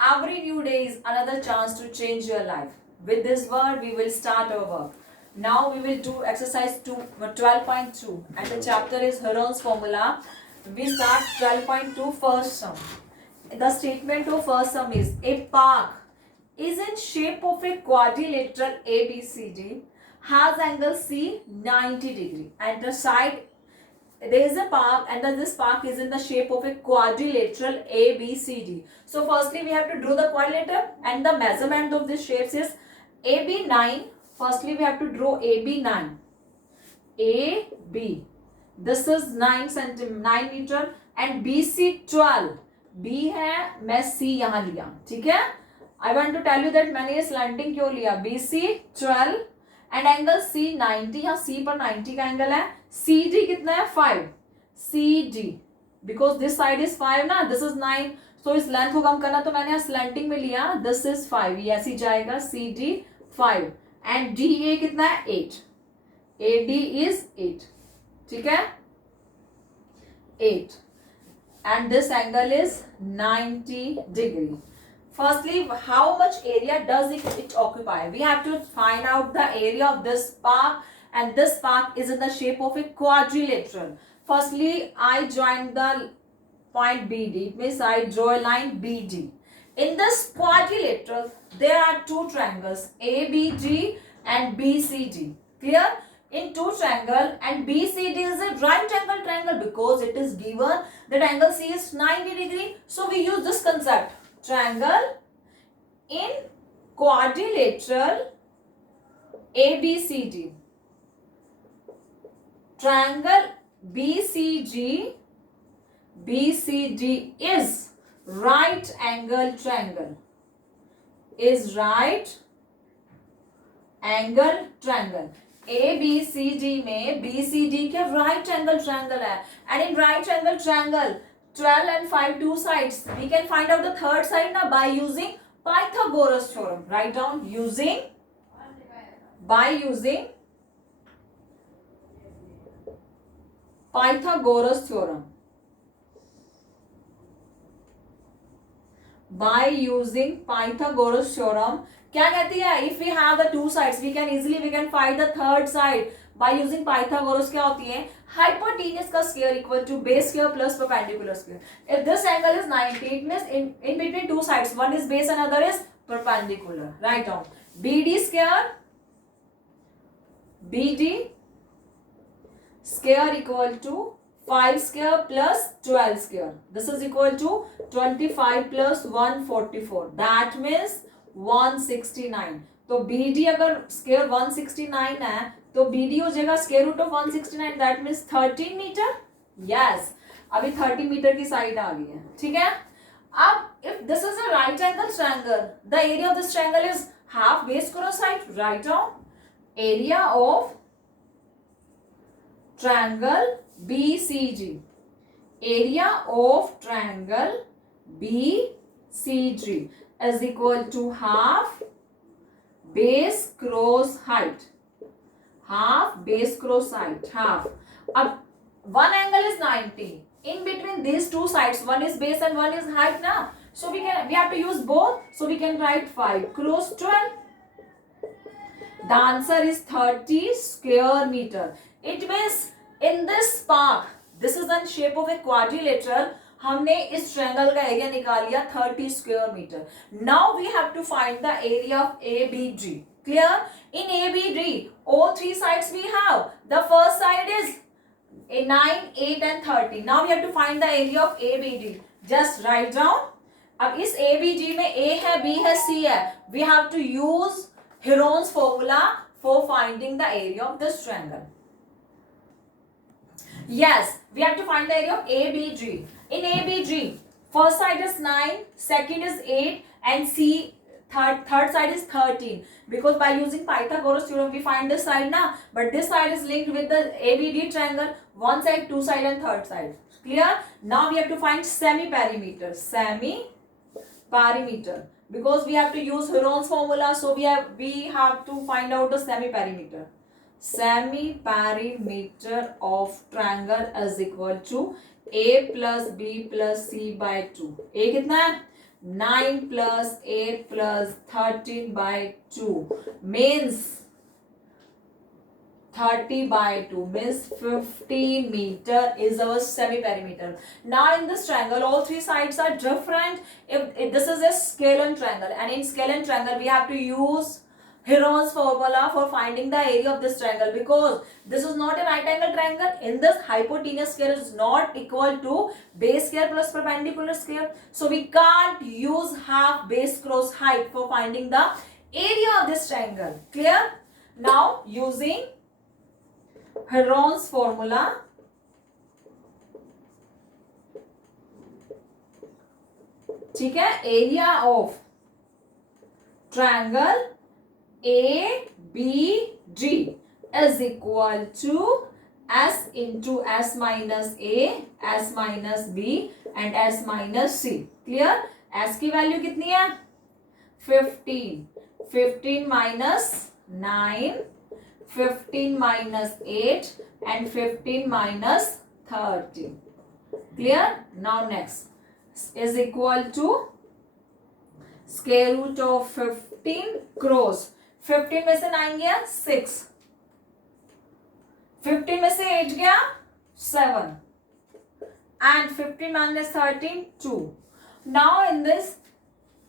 Every new day is another chance to change your life. With this word, we will start our work. Now we will do exercise 12.2 and the chapter is Heron's formula. We start 12.2 first sum. The statement of first sum is a park is in shape of a quadrilateral ABCD, has angle C 90 degree and the side there is a park and this park is in the shape of a quadrilateral ABCD. So firstly we have to draw the quadrilateral and the measurement of this shapes is AB 9. Firstly we have to draw AB 9. AB. This is 9 meter and BC 12. B है मैं C यहाँ लिया ठीक है. I want to tell you that मैंने ये slanting क्यों लिया. BC 12 and angle C 90. यहाँ C पर 90 का एंगल है. CD कितना है 5. CD because this side is 5 ना. This is 9. So इस लेंथ को कम करना तो मैंने यहाँ slanting में लिया. This is 5. ये ऐसी जाएगा. CD 5 and DA कितना है 8. AD is 8. ठीक है 8 and this angle is 90 degree. Firstly, how much area does it occupy? We have to find out the area of this park and this park is in the shape of a quadrilateral. Firstly, I join the point BD. It means I draw a line BD. In this quadrilateral, there are two triangles ABD and BCD. Clear? In two triangle and BCD is a right angle triangle because it is given that angle C is 90 degree. So we use this concept. Triangle in quadrilateral ABCD. Triangle BCD is right angle triangle. Is right angle triangle. ABCD में BCD के right angle triangle है and in right angle triangle 12 and 5 two sides. We can find out the third side now by using Pythagoras theorem. Write down by using Pythagoras theorem. By using Pythagoras theorem, क्या कहती है? If we have the two sides, we can find the third side by using Pythagoras. क्या होती है? Hypotenuse का square equal to base square plus perpendicular square. If this angle is 90, it means in between two sides, one is base and other is perpendicular. Write down BD square equal to 5 square plus 12 square. This is equal to 25 plus 144. That means 169. तो BD अगर square 169 है तो BD हो जाएगा square root of 169. That means 13 metre. Yes अभी 30 metre की side आ गई है ठीक है. अब if this is a right angle triangle the area of this triangle is half base cross side. Write down area of triangle BCG. Area of triangle BCG is equal to half base cross height. Half base cross height. Half. Ab one angle is 90. In between these two sides, one is base and one is height now. So we have to use both. So we can write 5 cross 12. The answer is 30 square meter. It means in this park, this is in shape of a quadrilateral. हमने इस triangle का area निकाल लिया 30 square metre. Now we have to find the area of ABD. Clear? In ABD all three sides we have. The first side is 9, 8 and 30. Now we have to find the area of ABD. Just write down. अब इस ABD में A है, B है, C है. We have to use Heron's formula for finding the area of this triangle. Yes, we have to find the area of ABD. In ABD, first side is 9, second is 8 and C third side is 13. Because by using Pythagoras theorem we find this side now, but this side is linked with the ABD triangle, one side, two side and third side. Clear? Now we have to find semi-perimeter. Semi-perimeter. Because we have to use Heron's formula, so we have to find out the semi-perimeter. Semi-perimeter of triangle is equal to A plus B plus C by 2. A कितना है? 9 plus 8 plus 13 by 2 means 30 by 2 means 50 meter is our semi-perimeter. Now in this triangle, all three sides are different. If this is a scalene triangle, and in scalene triangle we have to use Heron's formula for finding the area of this triangle, because this is not a right angle triangle. In this, hypotenuse square is not equal to base square plus perpendicular square. So we can't use half base cross height for finding the area of this triangle. Clear? Now using Heron's formula, ठीक है, area of triangle ABD is equal to S into S minus A, S minus B and S minus C. Clear? S की value कितनी है? 15. 15 minus 9, 15 minus 8 and 15 minus 30. Clear? Now next is equal to square root of 15 cross 15 में से 9 गया 6, 15 में से 8 गया 7 and 15 minus 13 2. Now in this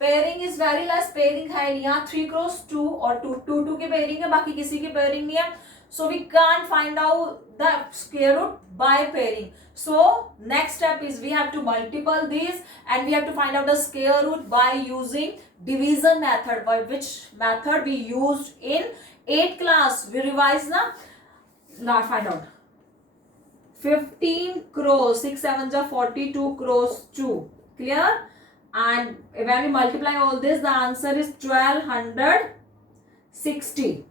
pairing is very less, pairing है यहाँ 3 क्रॉस 2 और 2 की पेयरिंग है, बाकी किसी की पेयरिंग नहीं है. So we can't find out the square root by pairing. So next step is we have to multiple this and we have to find out the square root by using division method, by which method we used in 8th class. We revise ना. Now find out 15 cross 6 7 जा 42 cross 2. Clear? And when we multiply all this, the answer is 1260.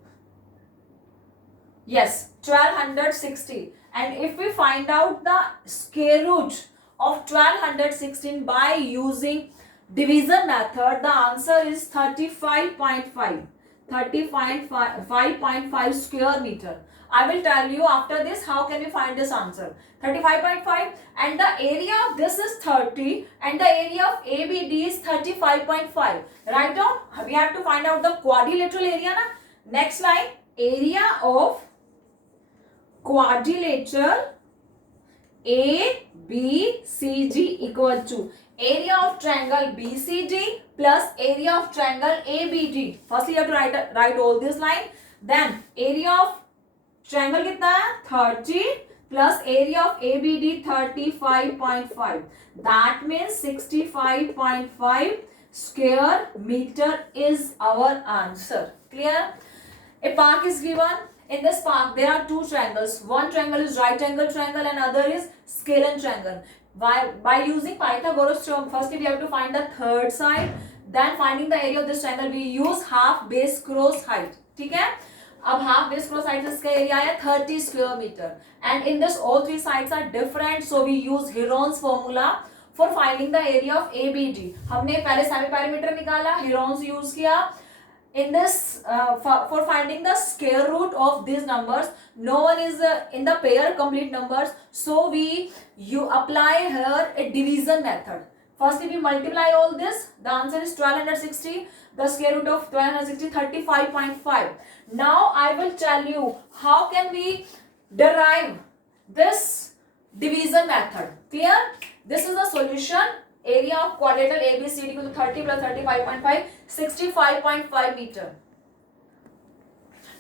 Yes, 1260. And if we find out the square root of 1216 by using division method, the answer is 35.5. 35.5 square meter. I will tell you after this how can we find this answer. 35.5 and the area of this is 30 and the area of ABD is 35.5. Write down. We have to find out the quadrilateral area na. Next line, area of quadrilateral ABCD equal to area of triangle BCD plus area of triangle ABD. First you have to write all this line. Then area of triangle कितना है 30 plus area of ABD 35.5. That means 65.5 square meter is our answer. Clear? A park is given. In this park there are two triangles. One triangle is right angle triangle and other is scalene triangle. By using Pythagoras theorem, firstly we have to find the third side. Then finding the area of this triangle we use half base cross height. ठीक है? अब half base cross side का area है 30 square metre and in this all three sides are different. So we use Heron's formula for finding the area of ABD. हमने पहले semi perimeter निकाला, Heron's use किया. In this for finding the square root of these numbers, no one is in the pair complete numbers, so you apply here a division method. Firstly we multiply all this, the answer is 1260. The square root of 1260 35.5. Now I will tell you how can we derive this division method. Clear? This is the solution. Area of quadrilateral ABCD equal to 30 plus 35.5, 65.5 meter.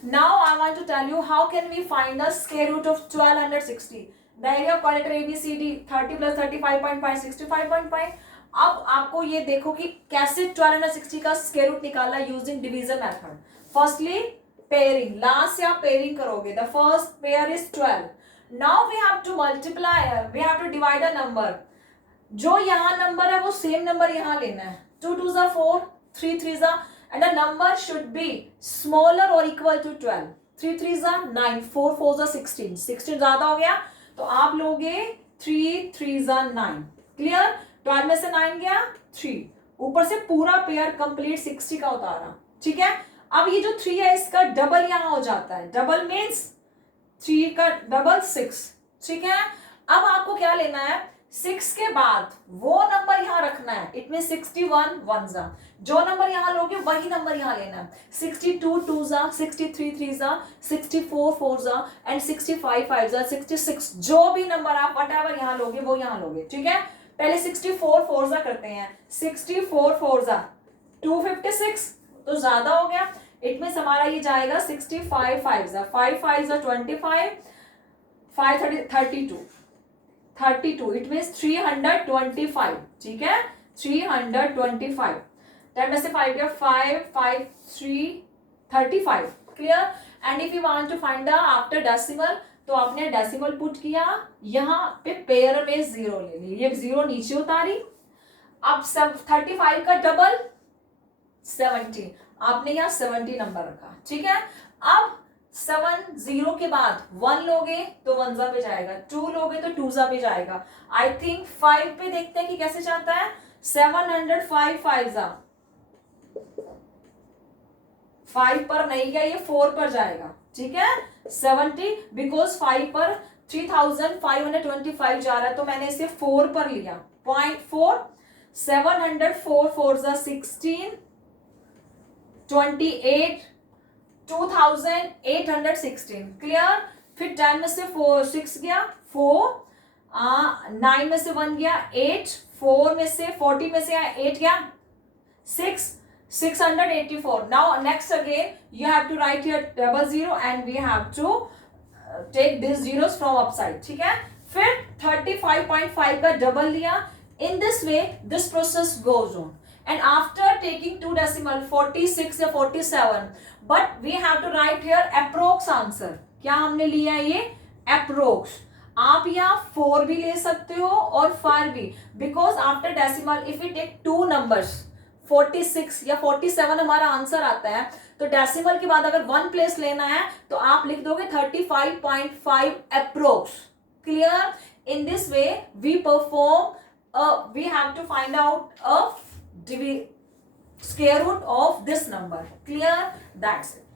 Now I want to tell you how can we find the square root of 1260. The area of quadrilateral ABCD 30 plus 35.5, 65.5. अब आपको ये देखो कि कैसे 1260 का square root निकाला using division method. Firstly pairing, last या pairing करोगे. The first pair is 12. Now we have to multiply, we have to divide a number. जो यहाँ नंबर है वो सेम नंबर यहाँ लेना है. 2 2 जा 4, 3 3 जा and the number should be smaller और इक्वल टू 12. 3 3 जा 9, 4 4 जा 16. 16 ज्यादा हो गया तो आप लोगे 3 3 जा 9. क्लियर? 12 में से 9 गया 3, ऊपर से पूरा पेयर कंप्लीट 60 का उतारा. ठीक है? अब ये जो 3 है इसका डबल यहाँ हो जाता है. डबल मीन्स 3 का डबल 6. ठीक है? अब आपको क्या लेना है, 6 के बाद वो नंबर यहाँ रखना है. इट मीन 61 वन जा, जो नंबर यहाँ लोगे वही नंबर यहाँ लेना है. 62 टू जा, 63 थ्री जा, 64 फोर जा एंड 65 फाइव जा, 66 जो भी नंबर आप व्हाटएवर यहाँ लोगे वो यहाँ लोगे. ठीक है, पहले 64 फोर जा करते हैं. 64 फोर जा 256 तो ज्यादा हो गया. इट मीन हमारा ये जाएगा 65 फाइव जा, 5 फाइव जा 25, 5 32 32. It means 325. ठीक है, 325. 10 में से 5 गया, 5 5 3 35. Clear. And if you want to find the after decimal, तो आपने डेसिमल पुट किया, यहाँ पे पेयर में 0 ले ली, ये 0 नीचे उतारी. अब सब 35 का डबल 70, आपने यहाँ 70 नंबर रखा. ठीक है, अब 7 0 के बाद 1 लोगे तो 1 जा पे जाएगा, 2 लोगे तो 2 जा पे जाएगा. आई थिंक 5 पे देखते हैं कि कैसे जाता है. 705 5 जा, 5 पर नहीं गया, ये 4 पर जाएगा. ठीक है, 70 बिकॉज 5 पर 3525 जा रहा है, तो मैंने इसे 4 पर लिया. 0.4. 704 4 जा 16, 28, 2816. क्लियर. फिर 10 में से 6 गया 4, 9 में से 1 गया 8, 4 में से 40 में से 8 गया 6, 684. Now next again you have to write here double zero and we have to take these zeros from upside. ठीक है, फिर 35.5 का डबल लिया. In this way this process goes on. And after taking two decimal 46 या 47, but we have to write here approx answer. क्या हमने लिया ये approx. आप यहाँ 4 भी ले सकते हो और 5 भी, because after decimal if we take two numbers 46 या 47 हमारा आंसर आता है, तो डेसिमल के बाद अगर 1 प्लेस लेना है तो आप लिख दोगे 35.5 approx. Clear. In this way we perform we have to find out a square root of this number. Clear. That's it.